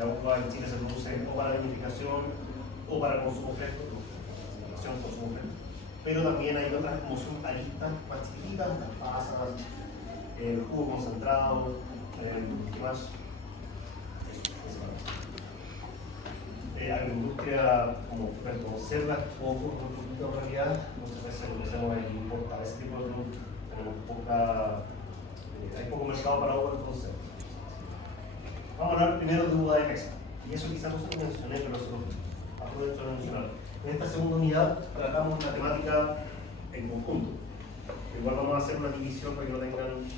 La uva en Chile se produce o para vinificación o para consumo fresco, consumo fresco. Pero también hay otras como son aristas más chiquititas, las pasas, el jugo concentrado, ¿qué más? Agroindustria como conserva poco, muy poquito en realidad. Muchas veces lo que hacemos es importar ese tipo de productos. Tenemos hay poco mercado para uva en conserva. Vamos a hablar primero de uva de mesa. Y eso quizás no se lo mencioné, pero se lo aprovecho de mencionar. En esta segunda unidad tratamos una temática en conjunto. Igual vamos a hacer una división para que lo tengan,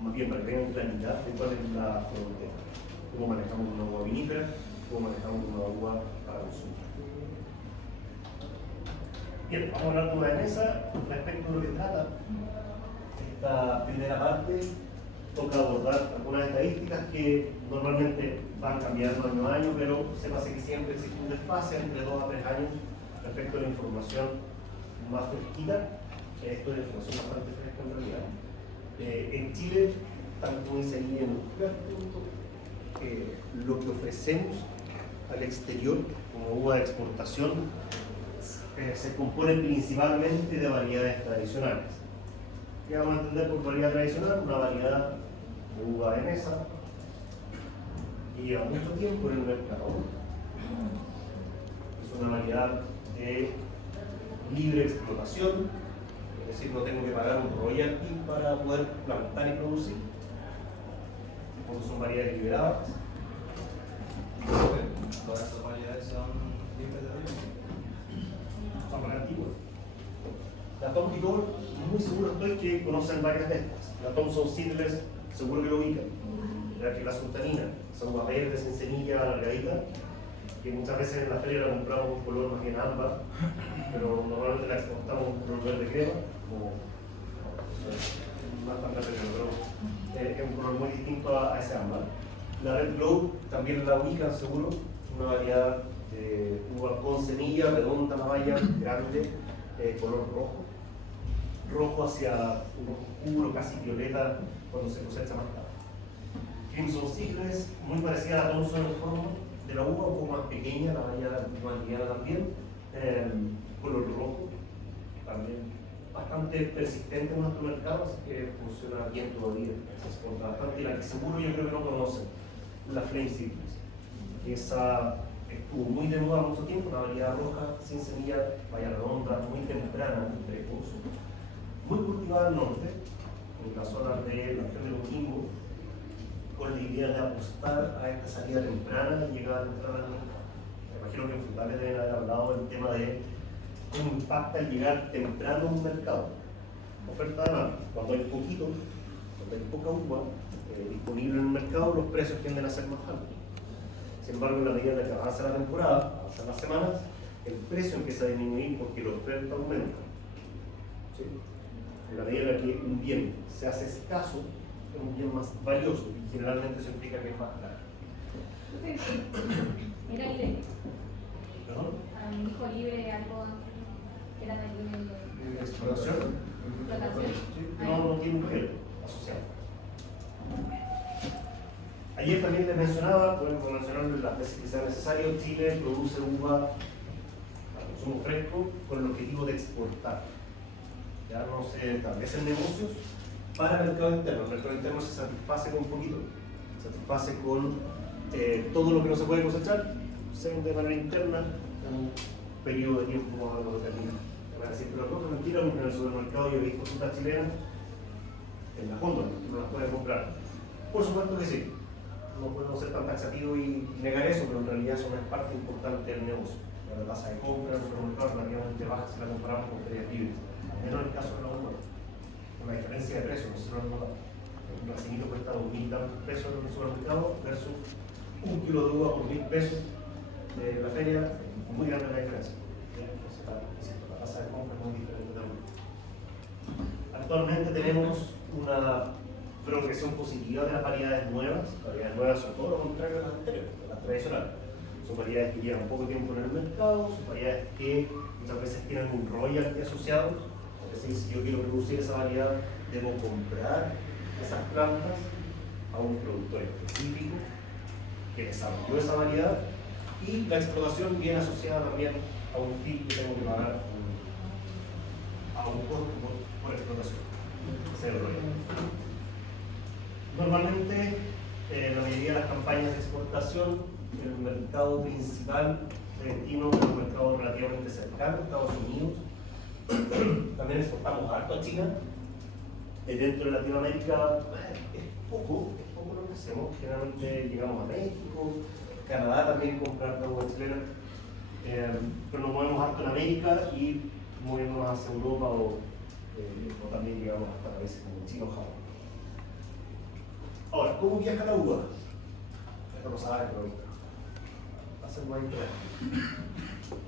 más bien para que tengan claridad de cuál es la frontera. Cómo manejamos una uva vinífera, cómo manejamos una uva para consumo. Bien, vamos a hablar de uva de mesa. Respecto a lo que trata esta primera parte, toca abordar algunas estadísticas que normalmente van cambiando año a año, pero sépase que siempre existe un desfase entre 2 a 3 años respecto a la información más fresquita. Esto es información bastante fresca en realidad. En Chile, tal como dice ahí en el primer punto, lo que ofrecemos al exterior como uva de exportación se compone principalmente de variedades tradicionales. ¿Qué vamos a entender por variedad tradicional? Una variedad de uva de mesa que lleva mucho tiempo en el mercado. Es una variedad de libre explotación, es decir, no tengo que pagar un royalty para poder plantar y producir. Cuando son variedades liberadas. Todas estas variedades son libres de royalty. Son más antiguas. La Tom Picor, muy seguro estoy que conocen varias de estas. La Thompson Seedless, seguro que lo ubican. La sultanina, son uvas verdes en semilla alargadita, que muchas veces en la feria la compramos con color más bien ámbar, pero normalmente la exportamos con color verde crema, como más bastante pero es un color muy distinto a ese ámbar. La Red Globe también la ubican seguro, una variedad de uva con semilla, redonda, malla, grande, color rojo hacia un oscuro, casi violeta cuando se cosecha más tarde. Crimson Seedless, muy parecida a la Thompson en forma de la uva, un poco más pequeña, la variedad más liviana también, color rojo, también bastante persistente en nuestro mercado, así que funciona bien todavía, se exporta bastante. Y la que seguro yo creo que no conocen, la Flame Seedless, esa estuvo muy de moda mucho tiempo, una variedad roja, sin semilla, valla redonda, muy temprana, muy precoz, muy cultivada al norte, en la zona de la región de Coquimbo, con la idea de apostar a esta salida temprana y llegar temprana al mercado. Me imagino que en Frutales deben haber hablado del tema de cómo impacta el llegar temprano a un mercado. Oferta de demanda, cuando hay poquito, cuando hay poca uva disponible en el mercado, los precios tienden a ser más altos. Sin embargo, en la medida en que avanza la temporada, avanzan las semanas, el precio empieza a disminuir porque la oferta aumenta. ¿Sí? En la medida en la que un bien se hace escaso, es un bien más valioso y generalmente eso implica que es más caro. Era libre. ¿Perdón? A mi hijo libre algo que era de libre. ¿Explotación? ¿Explotación? Sí, no tiene un riesgo asociado. Ayer también les mencionaba, podemos mencionarles las veces que sea necesario, Chile produce uva para consumo fresco con el objetivo de exportar. Ya no se establecen negocios para el mercado interno. El mercado interno se satisface con un poquito, se satisface con todo lo que no se puede cosechar, se vende de manera interna en un periodo de tiempo más o menos determinado. Me van a decir, pero no, mentira, porque en el supermercado yo he visto frutas chilenas en la góndola, no las puedes comprar. Por supuesto que sí. No podemos ser tan taxativos y negar eso, pero en realidad eso no es parte importante del negocio. La tasa de compra en el supermercado es relativamente baja si la comparamos con ferias libres, al menos en el caso de la uva. Con la diferencia de precios, no se lo han notado. Un racimito cuesta 2.000 y tantos pesos en el supermercado versus un kilo de uva por 1.000 pesos de la feria, muy grande la diferencia. Entonces, la tasa de compra es muy diferente también. Actualmente tenemos una progresión positiva de las variedades nuevas. Variedades nuevas son todo lo contrario a las anteriores, a las tradicionales. Son variedades que llevan poco tiempo en el mercado, son variedades que muchas veces tienen un royalty asociado. Es decir, si yo quiero producir esa variedad, debo comprar esas plantas a un productor específico que desarrolló esa variedad, y la explotación viene asociada también a un fee que tengo que pagar a un costo por explotación. Ese es el rollo. Normalmente, la mayoría de las campañas de exportación, el mercado principal de destino es un mercado relativamente cercano, Estados Unidos. También exportamos harto a China. Dentro de Latinoamérica es poco lo que hacemos. Generalmente llegamos a México, Canadá también compra harta uva chilena. Pero nos movemos harto en América y moviéndonos hacia Europa o también llegamos hasta a veces como China o Japón. Ahora, ¿cómo viaja la uva? Esto no sabe, pero va a ser más interesante.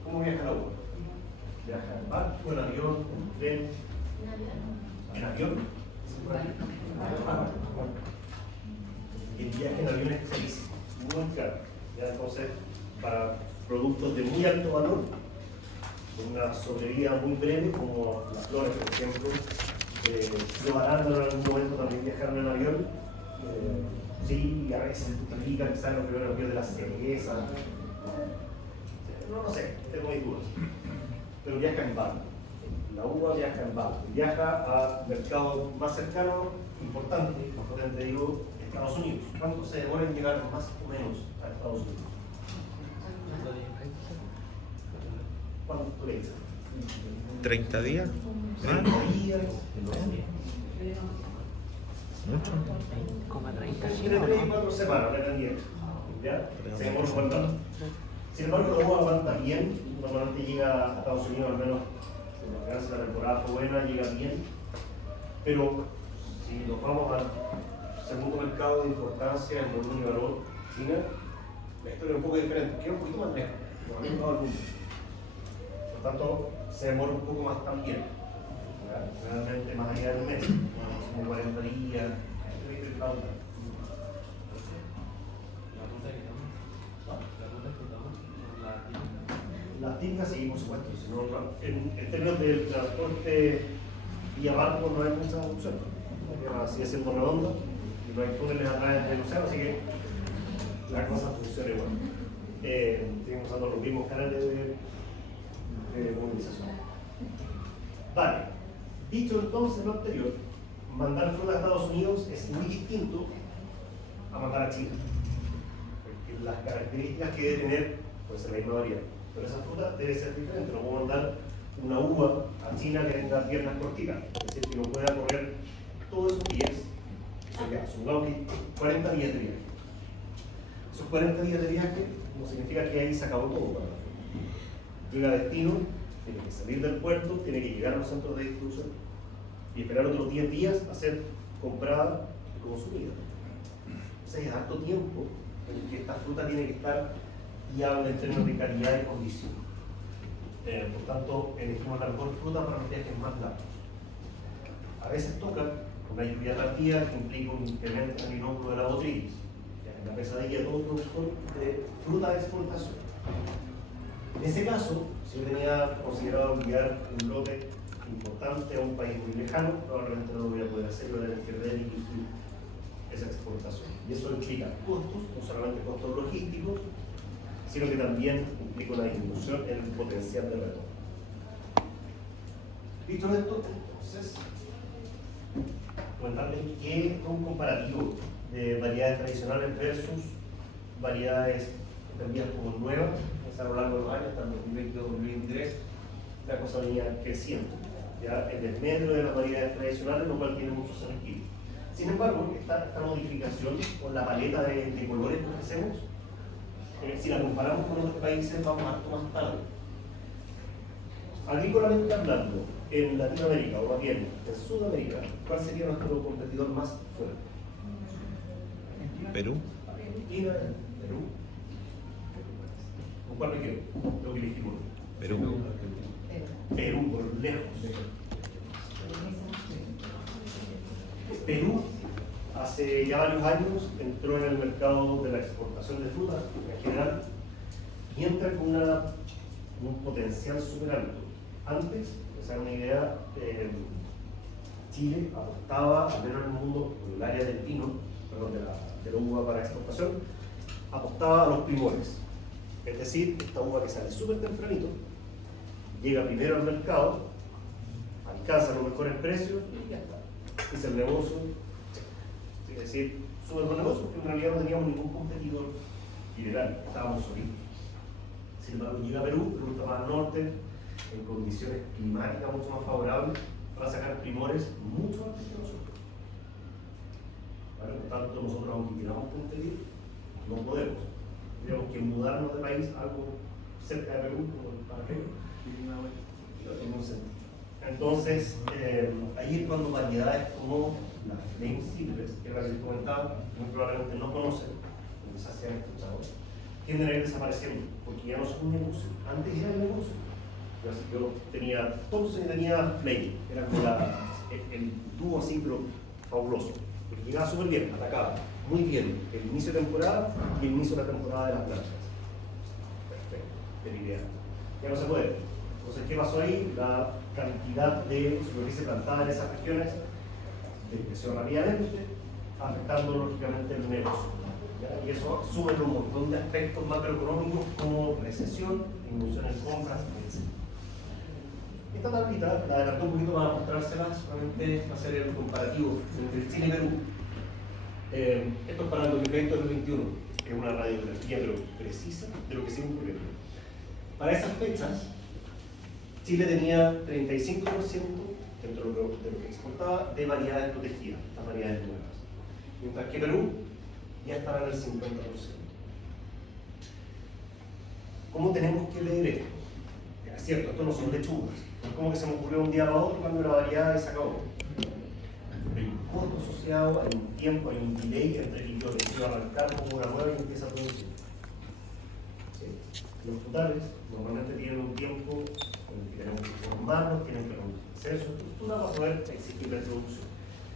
¿Cómo viaja la uva? ¿Viaja en barco, en avión, en tren? ¿En avión? El viaje en avión es carísimo, muy caro. ¿Ya? Entonces, para productos de muy alto valor, con una sobrevida muy breve, como las flores, por ejemplo, los arándanos en algún momento también viajaron en avión. Sí, a veces justifica quizás los primeros días de la cerveza. No sé, tengo mis dudas. Pero viaja en barco. La uva viaja en barco. Viaja a mercados más cercanos, importantes, más potente digo, Estados Unidos. ¿Cuánto se demora en llegar más o menos a Estados Unidos? ¿Cuánto le dices? 30 días. 30 días. Mucho. Como 30 Entre 3 y 4 semanas, dependiendo. ¿Ya? Se demora un buen rato. Sin embargo, la uva aguanta bien. Normalmente llega a Estados Unidos, al menos si la temporada fue buena, llega bien. Pero si nos vamos al segundo mercado de importancia en volumen y valor, China, la historia es un poco diferente. Queda un poquito más lejos, no ha todo el mundo. Por tanto, se demora un poco más también. Realmente más allá de un mes, como 40 días, La ruta que tomamos, las típicas sí, por supuesto. Si no, en términos del transporte vía barco no hay muchas opciones. La tierra sigue siendo redonda y no hay túneles atrás del océano, así que la cosa funciona igual. Seguimos usando los mismos canales de movilización. Vale. Dicho entonces lo anterior, mandar fruta a Estados Unidos es muy distinto a mandar a China. Porque las características que debe tener puede ser la misma variedad. Pero esa fruta debe ser diferente. No puedo mandar una uva a China que tenga piernas cortitas. Es decir, que no pueda correr todos esos días. Supongamos que 40 días de viaje. Esos 40 días de viaje no significa que ahí se acabó todo para la fruta. Llega a destino, tiene que salir del puerto, tiene que llegar a los centros de distribución y esperar otros 10 días a ser comprada y consumida. Entonces es harto tiempo en que esta fruta tiene que estar viable en términos de calidad y condición. Por tanto, elegimos la mejor fruta para los viajes más largos. A veces toca una lluvia tardía que implica un incremento en el inoculo de la botrytis, en la pesadilla de todo productor de fruta de exportación. En ese caso, si yo tenía considerado enviar un lote importante a un país muy lejano, probablemente no lo voy a poder hacer, voy a tener que redirigir esa exportación. Y eso implica costos, no solamente costos logísticos, sino que también implica una disminución en el potencial de retorno. Dicho esto, entonces, comentarles que es un comparativo de variedades tradicionales versus variedades entendidas como nuevas, a lo largo de los años, hasta el 2022-2023, la cosa venía creciendo, ya en el medio de las variedades tradicionales, lo cual tiene mucho sentido. Sin embargo, esta modificación con la paleta de colores que ofrecemos, si la comparamos con otros países, vamos harto más tarde. Agrícolamente hablando, en Latinoamérica, o más bien en Sudamérica, ¿cuál sería nuestro competidor más fuerte? Perú. Argentina, Perú. ¿Con cuál me quedo? Lo que elegimos. Perú. Perú, por lejos. Perú, hace ya varios años, entró en el mercado de la exportación de frutas en general y entra con un potencial súper alto. Antes, para se hagan una idea, Chile apostaba, al menos en el mundo, en el área del vino, perdón, de la uva para exportación, apostaba a los primores. Es decir, esta uva que sale súper tempranito, llega primero al mercado, alcanza los mejores precios y ya está. Es el negocio. Es decir, súper buen negocio porque en realidad no teníamos ningún competidor general, estábamos solitos. Sin embargo, llega a Perú, Perú está más al norte, en condiciones climáticas mucho más favorables, para sacar primores mucho antes que nosotros. ¿Vale? Por tanto, nosotros, aunque queramos competir, no podemos. Tenemos que mudarnos de país algo cerca de Perú, como el Paraguay, no tiene un sentido. Entonces, ahí es cuando variedades como la Flame Silvers, que es la que les comentaba, que muy probablemente no conocen, quizás se han escuchado, tienden a ir desapareciendo, porque ya no son un negocio. Antes era el negocio. Yo tenía Thompson y tenía Flame, era como el dúo así, pero fabuloso. Porque llegaba súper bien, atacaba muy bien el inicio de temporada y el inicio de la temporada de las plantas. Perfecto, era ideal. Ya no se puede. Entonces, ¿qué pasó ahí? La cantidad de superficie plantada en esas regiones creció rápidamente, afectando lógicamente el negocio. ¿Ya? Y eso sube un montón de aspectos macroeconómicos como recesión, disminución en compras, etc. Esta tablita la adelantó un poquito para mostrársela, solamente va a ser el comparativo entre Chile y Perú. Esto es para el 2020-2021, es una radiografía pero precisa de lo que sigue ocurriendo. Para esas fechas, Chile tenía 35% dentro de lo que exportaba de variedades protegidas, estas variedades nuevas. Mientras que Perú ya estaba en el 50%. ¿Cómo tenemos que leer esto? Es cierto, esto no son lechugas. No es como que se me ocurrió un día para otro, cambio la variedad y se acabó. Hay un costo asociado, hay un tiempo, hay un delay entre que yo decido arrancar como una nueva y empieza a producir. ¿Sí? Los frutales normalmente tienen un tiempo en el que tenemos que formarnos, tienen que hacer su estructura para poder exigir la producción.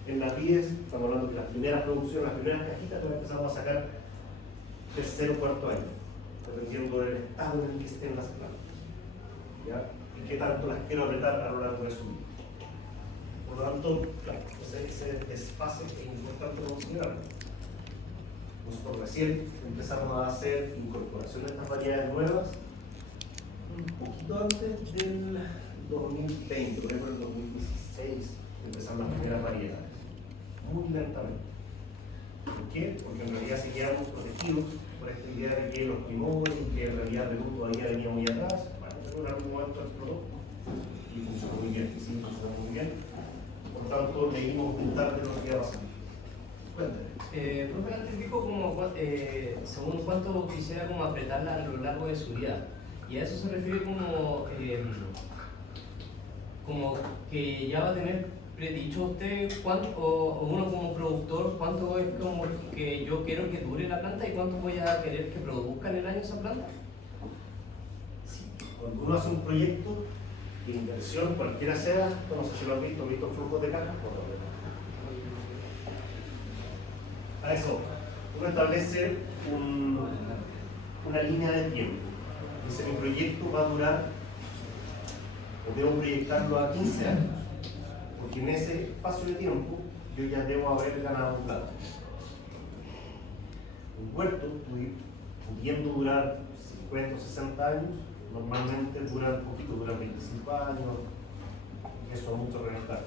En las vides, estamos hablando de las primeras producciones, las primeras cajitas que empezamos a sacar tercero o cuarto año, dependiendo del estado en el que estén las plantas. ¿Ya? Y qué tanto las quiero apretar a lo largo de su vida. Por lo tanto, claro, ese desfase es importante considerarlo. Nosotros recién empezamos a hacer incorporación de estas variedades nuevas un poquito antes del 2020, por ejemplo, en el 2016 empezaron las primeras variedades, muy lentamente. ¿Por qué? Porque en realidad seguíamos protegidos por esta idea de que los primores y que en realidad Perú todavía venía muy atrás. Bueno, pero en algún momento explotó y funcionó muy bien, y sí, funcionó muy bien. Por tanto, leímos un tarde de lo que iba a pasar. Cuéntame. Profe, antes dijo como, según cuánto quisiera como apretarla a lo largo de su vida. Y a eso se refiere como, como que ya va a tener predicho usted cuánto, o uno como productor, cuánto es como que yo quiero que dure la planta y cuánto voy a querer que produzca en el año esa planta. Sí. Cuando uno hace un proyecto de inversión, cualquiera sea, no sé si lo han visto flujos de caja, a eso, uno establece una línea de tiempo. Dice, mi proyecto va a durar, o debo proyectarlo a 15 años, porque en ese espacio de tiempo yo ya debo haber ganado un plato. Un huerto, pudiendo durar 50 o 60 años, normalmente duran un poquito, duran 25 años, y eso es mucho reventar,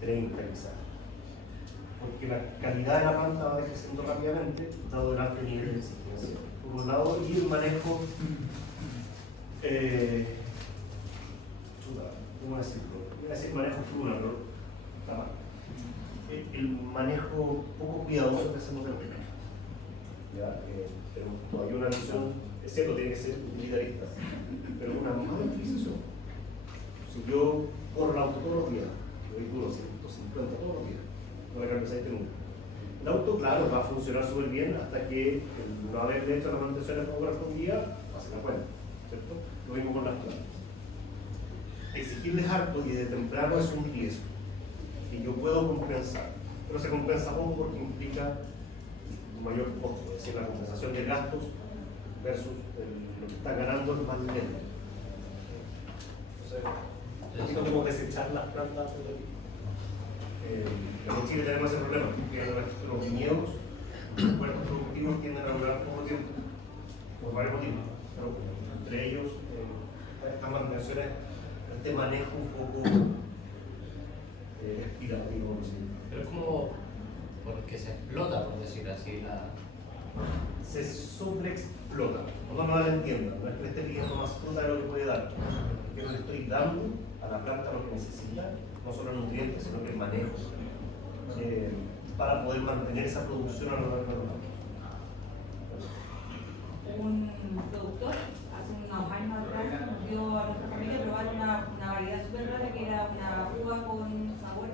30 quizás. Porque la calidad de la planta va decreciendo rápidamente, dado el alto nivel de exigencia, por un lado, y el manejo, ¿cómo decirlo? Voy a decir manejo fluna, pero está mal. El manejo poco cuidadoso que hacemos de la planta. Pero todavía una visión, es cierto, tiene que ser utilitarista, pero una mala utilización. Si yo corro el auto todos los días, yo vehículo 150 todos los días, no le cambio aceite nunca. El auto, claro, va a funcionar súper bien hasta que no haberle hecho las manutenciones correspondidas, pase la cuenta, ¿cierto? Lo mismo con las plantas. Exigirles harto y desde temprano es un riesgo que yo puedo compensar, pero se compensa poco porque implica un mayor costo, es decir, la compensación de gastos versus lo que está ganando es más lento. Entonces, es como desechar las plantas de aquí. En Chile tenemos ese problema, porque los viñedos, los puertos productivos tienden a durar poco tiempo reducir por varios motivos, pero entre ellos estas mantenciones, este manejo un poco expirativo, por decirlo. Pero es como porque se explota, por decir así, Se sobreexplota. No me malentiendan, no es que le esté pidiendo más fruta de lo que puede dar. Yo le estoy dando a la planta lo que necesita, no solo nutrientes, sino que el manejo, para poder mantener esa producción a lo largo de los años. Un productor hace unos años atrás nos dio a nuestra familia probar una variedad súper rara que era una uva con sabor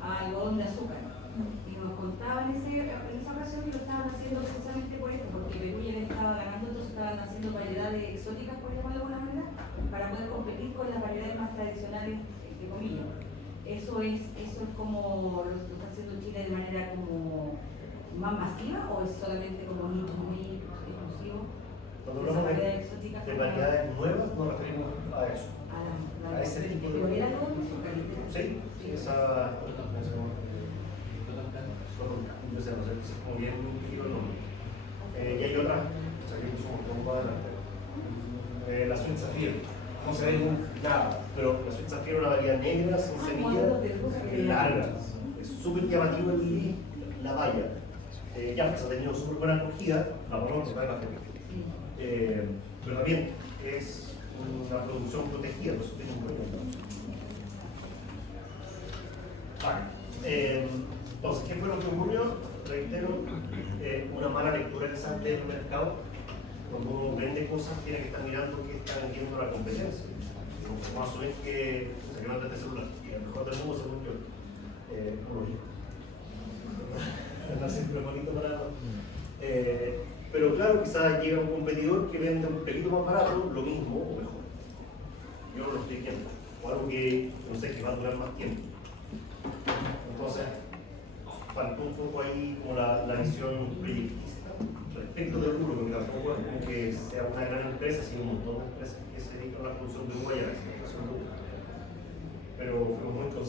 a algodón de azúcar. Y nos contaban en esa ocasión que lo estaban haciendo precisamente por esto, porque Perú ya le estaba ganando, entonces estaban haciendo variedades exóticas, por llamarlo de alguna manera, para poder competir con las variedades más tradicionales, entre comillas. Eso es como lo está haciendo Chile de manera como más masiva, o es solamente como nicho muy exclusivo. Cuando hablamos de variedades nuevas, nos referimos a eso. A ese tipo de variedades. Sí, esa. Yo sé, no sé, es como bien un giro el nombre. Y hay otras, o sea, que son un poco adelante. La Sweet Zafiro, no se ve nada, pero la Sweet Zafiro es una variedad negra, sin semillas, largas. Es súper llamativo la valla. Ya, pues ha tenido súper buena acogida, la vamos a tocar en la feria. Pero también es una producción protegida, por eso tiene un rollo. Entonces, ¿qué fue lo que ocurrió? Reitero, una mala lectura quizás del mercado. Cuando uno vende cosas, tiene que estar mirando qué está vendiendo la competencia. Vamos a asumir que salió antes de celular, y el mejor del mundo, según yo, unos hijos. No siempre bonito para. Pero claro, quizás llega un competidor que vende un pelito más barato, lo mismo o mejor. Yo no lo estoy viendo. O algo que no sé, que va a durar más tiempo. Entonces, faltó un poco ahí como la visión proyectista respecto del rubro, porque tampoco es como que sea una gran empresa, sino un montón de empresas que se dedican a la producción de uva y a la exportación de uva. Pero fuimos muy conscientes